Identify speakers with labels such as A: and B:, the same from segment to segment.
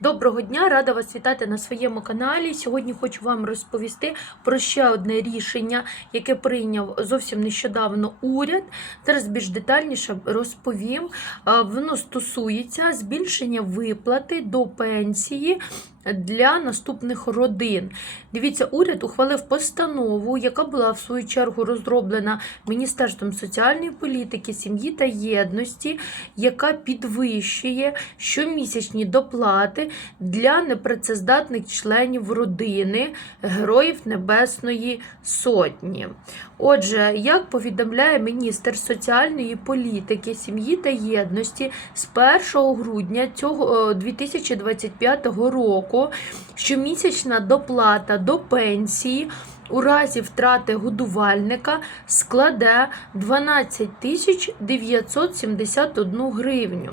A: Доброго дня, рада вас вітати на своєму каналі. Сьогодні хочу вам розповісти про ще одне рішення, яке прийняв зовсім нещодавно уряд. Зараз більш детальніше розповім. Воно стосується збільшення виплати до пенсії для наступних родин. Дивіться, уряд ухвалив постанову, яка була в свою чергу розроблена Міністерством соціальної політики, сім'ї та єдності, яка підвищує щомісячні доплати для непрацездатних членів родини Героїв Небесної Сотні. Отже, як повідомляє міністр соціальної політики, сім'ї та єдності, з 1 грудня цього е, 2025 року щомісячна доплата до пенсії у разі втрати годувальника складе 12 тисяч 971 гривню.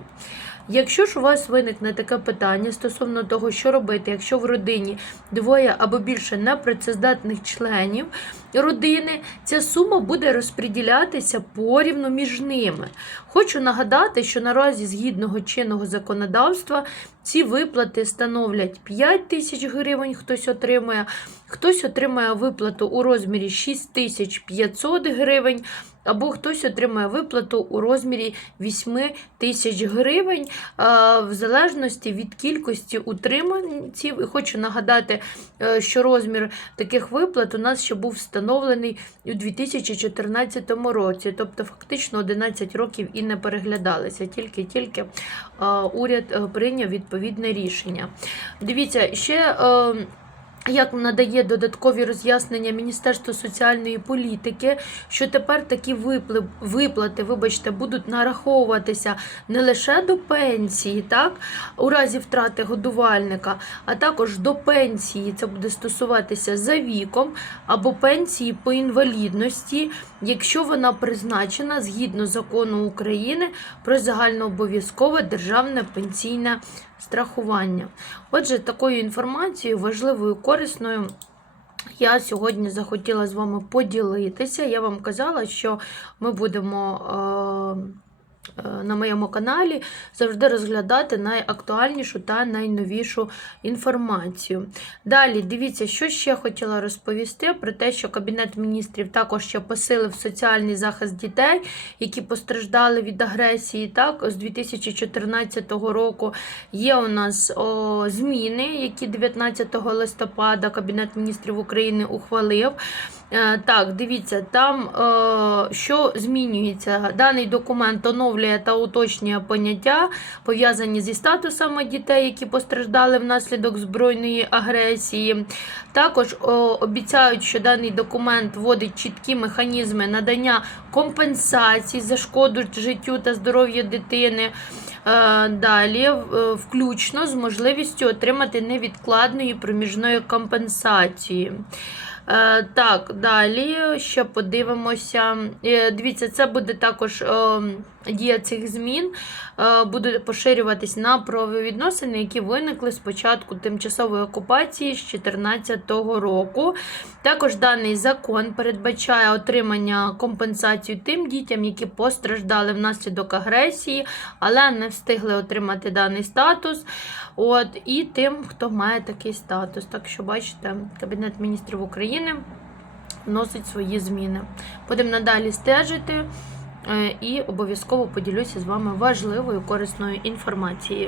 A: Якщо ж у вас виникне таке питання стосовно того, що робити, якщо в родині двоє або більше непрацездатних членів родини, ця сума буде розподілятися порівну між ними. Хочу нагадати, що наразі згідного чинного законодавства ці виплати становлять 5 тисяч гривень, хтось отримує, хтось отримує виплату у розмірі 6500 гривень, або хтось отримує виплату у розмірі 8 тисяч гривень, в залежності від кількості утриманців. І хочу нагадати, е, що розмір таких виплат у нас ще був встановлений у 2014 році, тобто фактично 11 років і не переглядалися, тільки-тільки уряд е, прийняв відповідне рішення. Дивіться, ще. е, як надає додаткові роз'яснення Міністерство соціальної політики, що тепер такі виплати, вибачте, будуть нараховуватися не лише до пенсії, так, у разі втрати годувальника, а також до пенсії, це буде стосуватися за віком, або пенсії по інвалідності, якщо вона призначена згідно закону України про загальнообов'язкове державне пенсійне страхування. Отже, такою інформацією важливою, корисною. Я сьогодні захотіла з вами поділитися. Я вам казала, що ми будемо е, на моєму каналі завжди розглядати найактуальнішу та найновішу інформацію. Далі, дивіться, що ще хотіла розповісти про те, що Кабінет міністрів також ще посилив соціальний захист дітей, які постраждали від агресії. Так, з 2014 року є у нас о, зміни, які 19 листопада Кабінет міністрів України ухвалив. Е, Так, дивіться, там е, що змінюється? Даний документ оновлює та уточнює поняття, пов'язані зі статусами дітей, які постраждали внаслідок збройної агресії. Також о, обіцяють, що даний документ вводить чіткі механізми надання компенсацій за шкоду життю та здоров'ю дитини. Е, Далі, е, включно з можливістю отримати невідкладної проміжної компенсації. Е, Так, далі ще подивимося. Е, Дивіться, це буде також е, дія цих змін, буде поширюватись на правовідносини, які виникли з початку тимчасової окупації з 2014 року. Також даний закон передбачає отримання компенсації тим дітям, які постраждали внаслідок агресії, але не встигли отримати даний статус. От, і тим, хто має такий статус. Так що, бачите, Кабінет міністрів України вносить свої зміни. Будемо надалі стежити е, і обов'язково поділюся з вами важливою корисною інформацією.